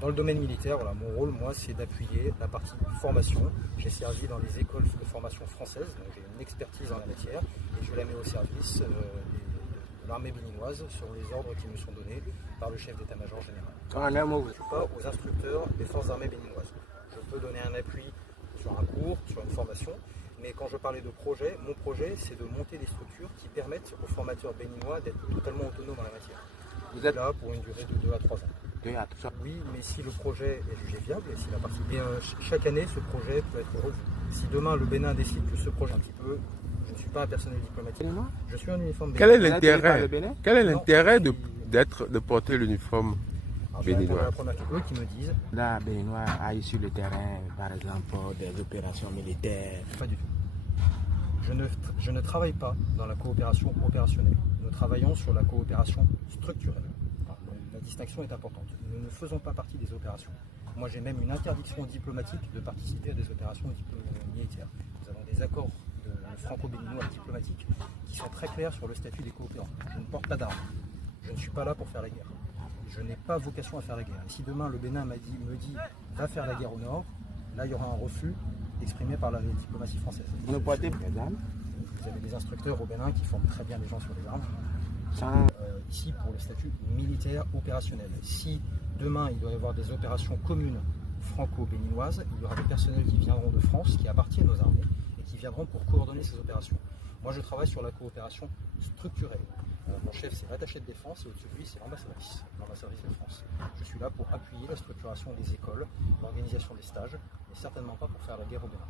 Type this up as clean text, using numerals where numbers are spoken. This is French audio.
Dans le domaine militaire, voilà, mon rôle, moi, c'est d'appuyer la partie formation. J'ai servi dans les écoles de formation françaises, donc j'ai une expertise en la matière, et je la mets au service de l'armée béninoise sur les ordres qui me sont donnés par le chef d'état-major général. Je ne suis pas aux instructeurs des forces armées béninoises. Je peux donner un appui sur un cours, sur une formation, mais quand je parlais de projet, mon projet, c'est de monter des structures qui permettent aux formateurs béninois d'être totalement autonomes en la matière. Vous êtes là pour une durée de 2 à 3 ans. Oui, mais si le projet est jugé viable, et si la partie chaque année, ce projet peut être revu. Si demain le Bénin décide que ce projet un petit peu, je ne suis pas un personnel diplomatique, je suis en uniforme Quel est béninois. l'intérêt de porter l'uniforme Alors, je vais répondre à béninois? la première question. Eux qui me disent, La Béninois aille sur le terrain, par exemple, des opérations militaires. pas du tout. Je ne travaille pas dans la coopération opérationnelle. Nous travaillons sur la coopération structurelle. Donc, la distinction est importante. Nous ne faisons pas partie des opérations. Moi, j'ai même une interdiction diplomatique de participer à des opérations militaires. Nous avons des accords franco-béninois diplomatiques qui sont très clairs sur le statut des coopérants. Je ne porte pas d'armes. Je ne suis pas là pour faire la guerre. Je n'ai pas vocation à faire la guerre. Et si demain le Bénin me dit va faire la guerre au nord, là il y aura un refus exprimé par la diplomatie française. Vous ne portez pas d'armes? Vous avez des instructeurs au Bénin qui forment très bien les gens sur les armes. Ici pour le statut militaire opérationnel. Si demain il doit y avoir des opérations communes franco-béninoises, il y aura des personnels qui viendront de France, qui appartiennent aux armées et qui viendront pour coordonner ces opérations. Moi je travaille sur la coopération structurelle. Mon chef c'est l'attaché de défense et au-dessus de lui c'est l'ambassadrice de France. Je suis là pour appuyer la structuration des écoles, l'organisation des stages, mais certainement pas pour faire la guerre au Bénin.